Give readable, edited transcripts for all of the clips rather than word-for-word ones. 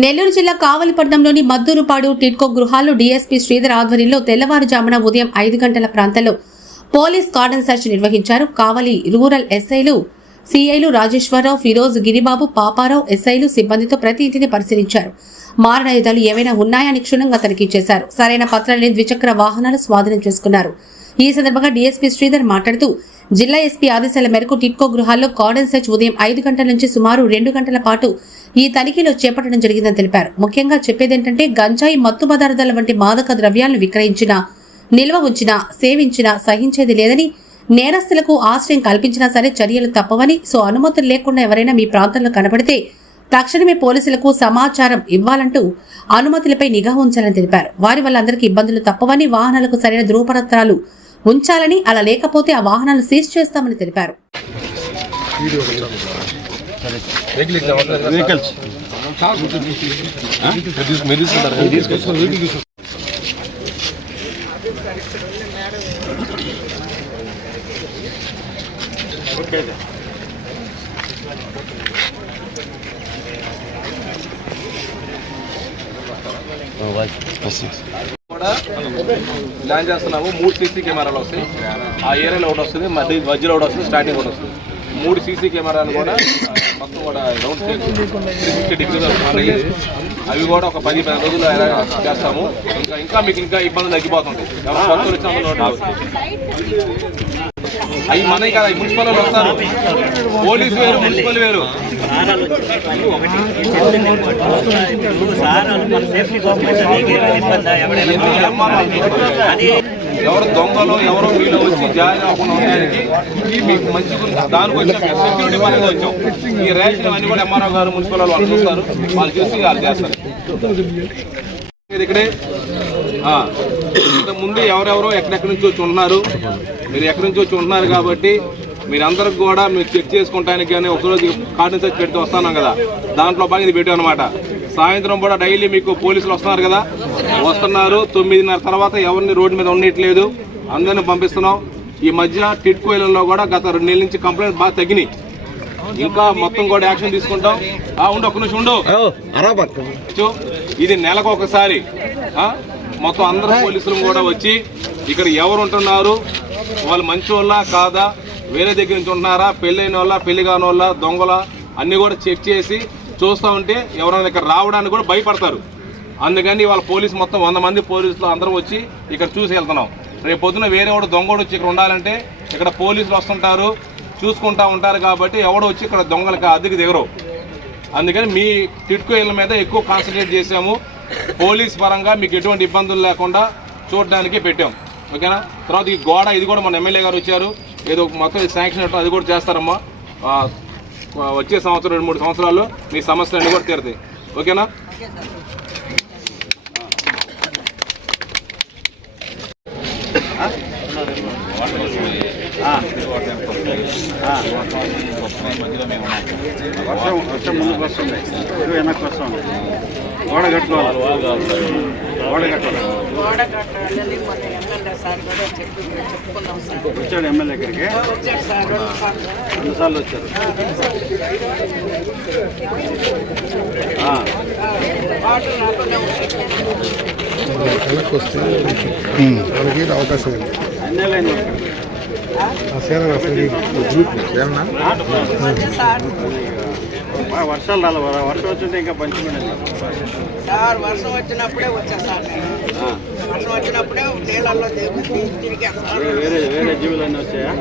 నెల్లూరు జిల్లా కావలిపట్నంలోని మద్దూరుపాడు టిడ్కో గృహాల్లో డీఎస్పీ శ్రీధర్ ఆధ్వర్యంలో తెల్లవారుజామున ఉదయం 5 గంటల ప్రాంతంలో పోలీస్ కార్డన్ సెర్చ్ నిర్వహించారు. కావలి రూరల్ ఎస్ఐలు సిఐలు రాజేశ్వరరావు, ఫిరోజ్, గిరిబాబు, పాపారావు ఎస్ఐలు సిబ్బందితో ప్రతి ఇంటిని పరిశీలించారు. మారణాయుధాలు ఏవైనా ఉన్నాయని క్షుణ్ణంగా తనిఖీ చేశారు. సరైన పత్రాలు లేని ద్విచక్ర వాహనాలు స్వాధీనం చేసుకున్నారు. ఈ సందర్భంగా డీఎస్పీ శ్రీధర్ మాట్లాడుతూ జిల్లా ఎస్పీ ఆదేశాల మేరకు టిడ్కో గృహాల్లో కార్డన్ సెర్చ్ ఉదయం 5 గంటల నుంచి సుమారు 2 గంటల పాటు ఈ తనిఖీలో చేపట్టడం జరిగిందని తెలిపారు. ముఖ్యంగా చెప్పేదేంటంటే గంజాయి, మత్తు పదార్థాల వంటి మాదక ద్రవ్యాలను విక్రయించినా, నిల్వ ఉంచినా, సేవించినా సహించేది లేదని, నేరస్తులకు ఆశ్రయం కల్పించినా సరే చర్యలు తప్పవని, అనుమతులు లేకుండా ఎవరైనా మీ ప్రాంతంలో కనబడితే తక్షణమే పోలీసులకు సమాచారం ఇవ్వాలంటూ అనుమతులపై నిఘా ఉంచాలని తెలిపారు. వారి వల్ల అందరికీ ఇబ్బందులు తప్పవని, వాహనాలకు సరైన ధృవపత్రాలు ఉంచాలని, అలా లేకపోతే ఆ వాహనాలు సీజ్ చేస్తామని తెలిపారు. ప్లాన్ చేస్తున్నాము. 3 సీసీ కెమెరాలు వస్తాయి. ఆ ఏరియాలో ఒకటి వస్తుంది, మధ్యలో ఒకటి వస్తుంది, స్టార్టింగ్ ఒకటి వస్తుంది. 3 సీసీ కెమెరాలు కూడా మొత్తం కూడా రౌండ్ 360 డిగ్రీలు ఉన్నాయి. అవి కూడా ఒక 10-15 రోజులు చేస్తాము. ఇంకా మీకు ఇంకా ఇబ్బందులు తగ్గిపోతుంటాయి. కొత్తలు వచ్చిన అవి మనకి కదా, మున్సిపల్ వాళ్ళు వస్తారు. పోలీసు వేరు, మున్సిపల్ వేరు. ఎవరు దొంగలు ఎవరో వీళ్ళు వచ్చి జాయిన్ అవ్వకుండా ఉండడానికి మీకు మంచి దానికి వచ్చాం, సెక్యూరిటీ పరంగా వచ్చాం. ఈ రేషన్ అన్ని కూడా ఎంఆర్ఓ గారు, మున్సిపల్ వాళ్ళు చూస్తారు. వాళ్ళు చూసి వాళ్ళు చేస్తారు. ఇక్కడే ముందు ఎవరెవరో ఎక్కడెక్కడి నుంచి వచ్చి ఉన్నారు, మీరు ఎక్కడి నుంచి వచ్చి ఉంటున్నారు కాబట్టి మీరందరికి కూడా మీరు చెక్ చేసుకోవడానికి కానీ ఒకరోజు కార్డన్ సెర్చ్ పెడితే వస్తున్నాం కదా, దాంట్లో బాగా ఇది పెట్టాం అనమాట. సాయంత్రం కూడా డైలీ మీకు పోలీసులు వస్తున్నారు కదా, వస్తున్నారు. 9:30 తర్వాత ఎవరిని రోడ్డు మీద ఉండట్లేదు, అందరిని పంపిస్తున్నాం. ఈ మధ్య టిడ్కో ఇళ్లలో కూడా గత 2 నెలల నుంచి కంప్లైంట్ బాగా తగ్గినాయి. ఇంకా మొత్తం కూడా యాక్షన్ తీసుకుంటాం. ఉండు, ఒక్క నిమిషం ఉండు. ఇది నెలకు ఒకసారి మొత్తం అందరూ పోలీసులు కూడా వచ్చి ఇక్కడ ఎవరు ఉంటున్నారు, వాళ్ళు మంచి వాళ్ళ కాదా, వేరే దగ్గర నుంచి ఉంటున్నారా, పెళ్ళైన వాళ్ళ, పెళ్లి కాని వాళ్ళ, దొంగల అన్నీ కూడా చెక్ చేసి చూస్తూ ఉంటే ఎవరైనా ఇక్కడ రావడానికి కూడా భయపడతారు. అందుకని వాళ్ళ పోలీసు మొత్తం 100 మంది పోలీసులు అందరం వచ్చి ఇక్కడ చూసి వెళ్తున్నాం. రేపు పొద్దున వేరే వాడు దొంగడు వచ్చి ఇక్కడ ఉండాలంటే ఇక్కడ పోలీసులు వస్తుంటారు, చూసుకుంటూ ఉంటారు. కాబట్టి ఎవడో వచ్చి ఇక్కడ దొంగలకి అద్దెకి దిగరు. అందుకని మీ టిడ్కో ఇళ్ళ మీద ఎక్కువ కాన్సన్ట్రేట్ చేసాము. పోలీస్ పరంగా మీకు ఎటువంటి ఇబ్బందులు లేకుండా చూడడానికి పెట్టాం. ఓకేనా? తర్వాత ఈ గోడ, ఇది కూడా మన ఎమ్మెల్యే గారు వచ్చారు, ఏదో మొత్తం శాంక్షన్ అది కూడా చేస్తారమ్మా. వచ్చే సంవత్సరం 2-3 సంవత్సరాల్లో మీ సమస్యలన్నీ కూడా తీరుతాయి. ఓకేనా? వర్షం ముందుకు వస్తుంది, వెనక్కి వస్తుంది. గోడ కట్టుకోవాలి, గోడ కట్టాలి. వచ్చాడు ఎమ్మెల్యే దగ్గరికి, 2 సార్లు వచ్చారు. వెనక్కి వస్తే మనకి అవకాశం ఉంది. అన్నీ వర్షాలు రాలి, వర్షం వచ్చింటే ఇంకా పంచుకునేది సార్. వర్షం వచ్చినప్పుడే వచ్చా సార్. వర్షం వచ్చినప్పుడే నీళ్ళల్లో వేరే వేరే జీవులు అన్నీ వచ్చాయా?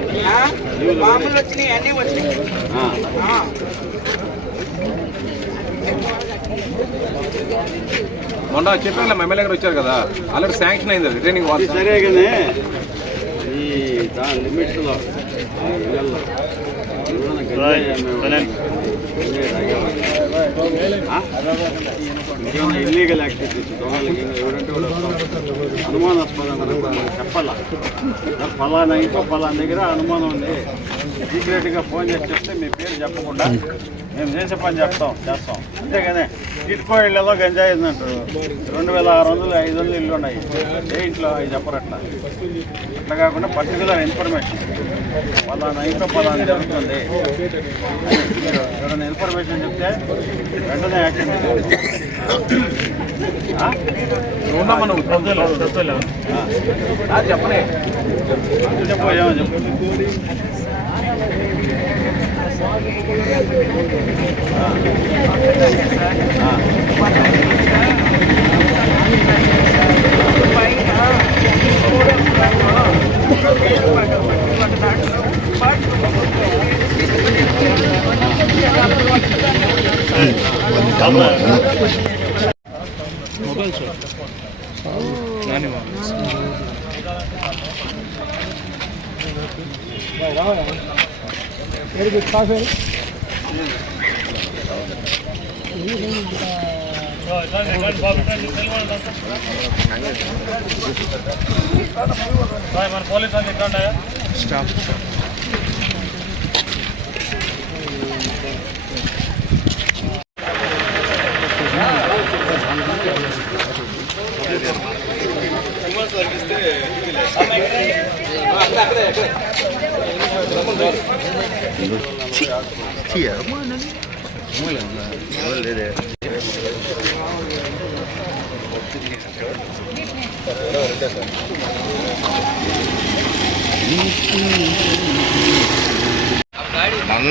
మామూలు వచ్చినాయి, అన్నీ వచ్చినాయి. మొన్న చెప్పాను ఎమ్మెల్యే గారు వచ్చారు కదా, ఆల్రెడీ శాంక్షన్ అయింది రిటైనింగ్ వాల్. సరే కానీ ఈ దాని లిమిట్స్లో ఇల్లీగల్ యాక్టివిటీస్, దొంగలకి ఎవరంటే అనుమానాస్పదంగా చెప్పాలా, ఫలానా ఇంకో ఫలానా దగ్గర అనుమానం ఉంది, సీక్రెట్గా ఫోన్ చేసి చెప్తే మీ పేరు చెప్పకుండా మేము చేసే పని చేస్తాం. అంతేగానే టిడ్కో ఇళ్లలో గంజాయి ఉందంటారు. 2600, 500 ఇళ్ళు ఉన్నాయి. ఏ ఇంట్లో అవి చెప్పరట్లా. అట్లా కాకుండా పర్టికులర్ ఇన్ఫర్మేషన్, ఫలానా ఇంట్లో ఫలానా జరుగుతుంది, ఎవరైనా ఇన్ఫర్మేషన్ చెప్తే వెంటనే యాక్షన్ ఉన్నామా నువ్వు? చెప్పనే చెప్పు ఏమో చెప్పు.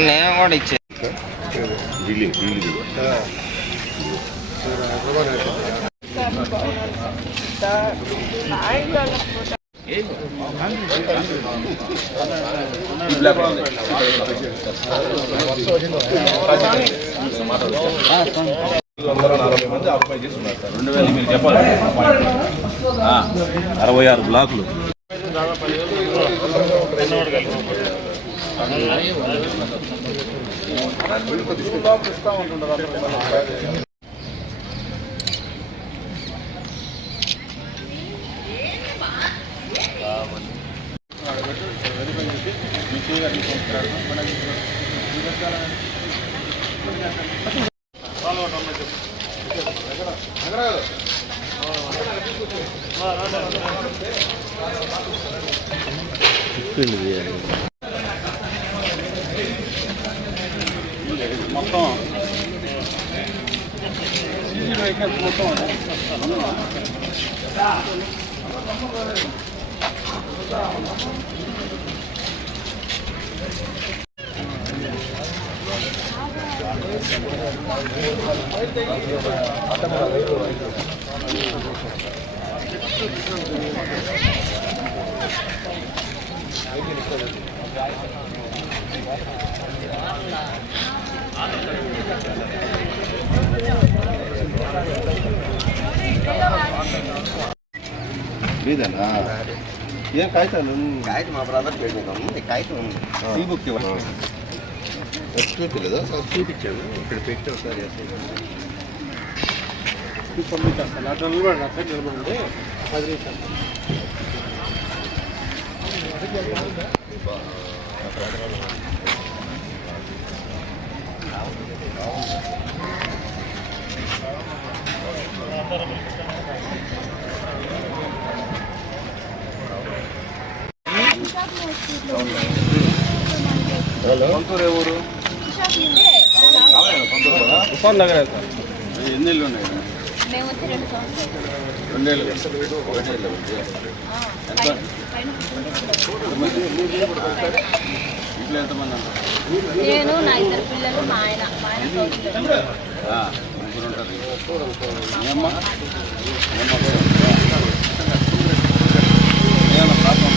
నన్ను కూడా ఇచ్చే మంది ఆక్యుపై చేసి ఉన్నారు సార్. 2000 మీరు చెప్పాలి. 66 బ్లాకులు. మొత్తం మొత్తం లేదన్నా ఏం కాగితాలు కాగితం మా బ్రదర్ పెట్టింది కాగితం ఉంది. ఈ బుక్ చూపించలేదా సార్? చూపించాడు ఇక్కడ పెట్టి ఒకసారి పంపించేస్తాను. అట్లా నిలబడి అక్కడ నిలబడి 10 నిమిషాలు. సొంతూరు ఏ ఊరు? ఉపాన్ దగ్గర ఎన్ని ఇళ్ళు ఉన్నాయి? మేము వచ్చి 2 సంవత్సరాలు 2 ఏళ్ళు. ఇంట్లో ఎంతమంది అంటారు? నేను నా 2 పిల్లలు మా ఆయన ముగ్గురు ఉంటారు. ఏమ్మా ఏమన్నా ప్రాబ్లం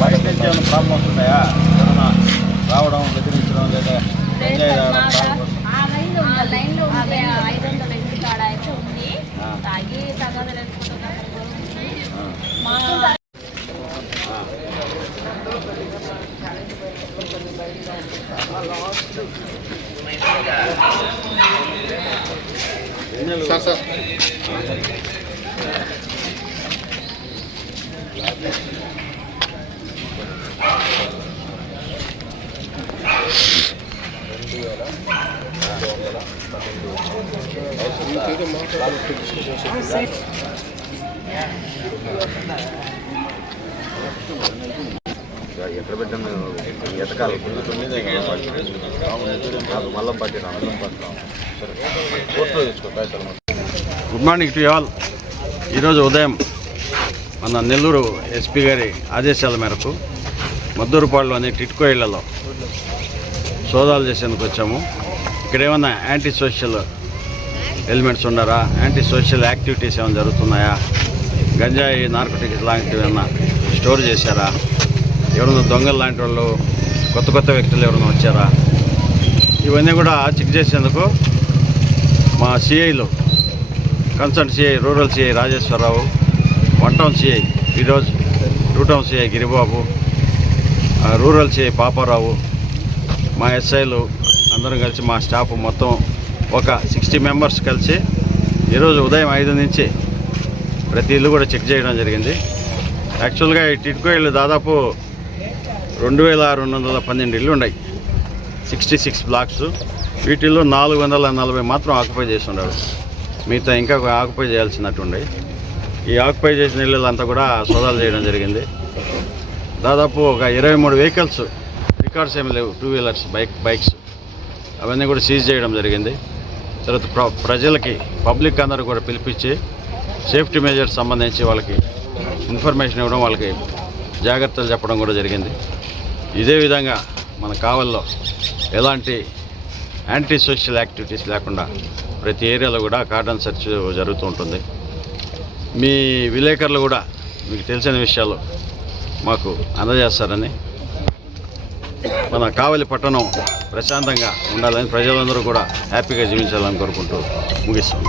బయట నుంచి ఏమైనా ప్రాబ్లమ్స్ ఉన్నాయా? ఏమన్నా రావడం బెదిరించడం లేదా ఆ లైన్లో 500 ఇంటి కాడ అయితే ఉంది. తాగి తగాదలు వేసుకుంటున్నారు. సార్ సార్ ఎక్కడ పెట్టాము ఎతకాలి నాకు మల్లం పట్టినా మల్లం పట్టినాం సరే కోర్టులో తెచ్చుకో కాగితాలు. Good morning to all. ఈరోజు ఉదయం మన నెల్లూరు ఎస్పీ గారి ఆదేశాల మేరకు మద్దూరుపాడులోని టిట్కో ఇళ్లలో సోదాలు చేసేందుకు వచ్చాము. ఇక్కడ ఏమన్నా యాంటీ సోషల్ ఎలిమెంట్స్ ఉన్నారా, యాంటీ సోషల్ యాక్టివిటీస్ ఏమైనా జరుగుతున్నాయా, గంజాయి నార్కోటిక్స్ లాంటివి ఏమన్నా స్టోర్ చేశారా, ఎవరైనా దొంగలు లాంటి వాళ్ళు కొత్త వ్యక్తులు ఎవరైనా వచ్చారా, ఇవన్నీ కూడా చెక్ చేసేందుకు మా సిఐలు concern CI rural CI Rajeswara Rao, 1 town CI ఈరోజు, 2 town CI Giribabu, rural CI Papa Rao, మా ఎస్ఐలు అందరం కలిసి మా స్టాఫ్ మొత్తం ఒక 60 మెంబర్స్ కలిసి ఈరోజు ఉదయం 5 నుంచి ప్రతి ఇల్లు కూడా చెక్ చేయడం జరిగింది. యాక్చువల్గా ఈ టిట్కో ఇళ్ళు దాదాపు 2212 ఇళ్ళు ఉన్నాయి, 66 బ్లాక్స్. వీటిల్లో 440 మాత్రం ఆక్యుపై చేసి ఉన్నారు, మిగతా ఇంకా ఆక్యుపై చేయాల్సినట్టుండే. ఈ ఆక్యుపై చేసిన ఇళ్ళంతా కూడా సోదాలు చేయడం జరిగింది. దాదాపు ఒక 23 వెహికల్స్, రికార్డ్స్ ఏమి లేవు, 2 వీలర్స్ బైక్స్ అవన్నీ కూడా సీజ్ చేయడం జరిగింది. తర్వాత ప్రజలకి పబ్లిక్ అందరూ కూడా పిలిపించి సేఫ్టీ మెజర్స్ సంబంధించి వాళ్ళకి ఇన్ఫర్మేషన్ ఇవ్వడం, వాళ్ళకి జాగ్రత్తలు చెప్పడం కూడా జరిగింది. ఇదే విధంగా మన కావల్లో ఎలాంటి యాంటీ సోషల్ యాక్టివిటీస్ లేకుండా ప్రతి ఏరియాలో కూడా కార్డన్ సెర్చ్ జరుగుతూ ఉంటుంది. మీ విలేకరులు కూడా మీకు తెలిసిన విషయాలు మాకు అందజేస్తారని, మన కావలి పట్టణం ప్రశాంతంగా ఉండాలని, ప్రజలందరూ కూడా హ్యాపీగా జీవించాలని కోరుకుంటూ ముగిస్తాం.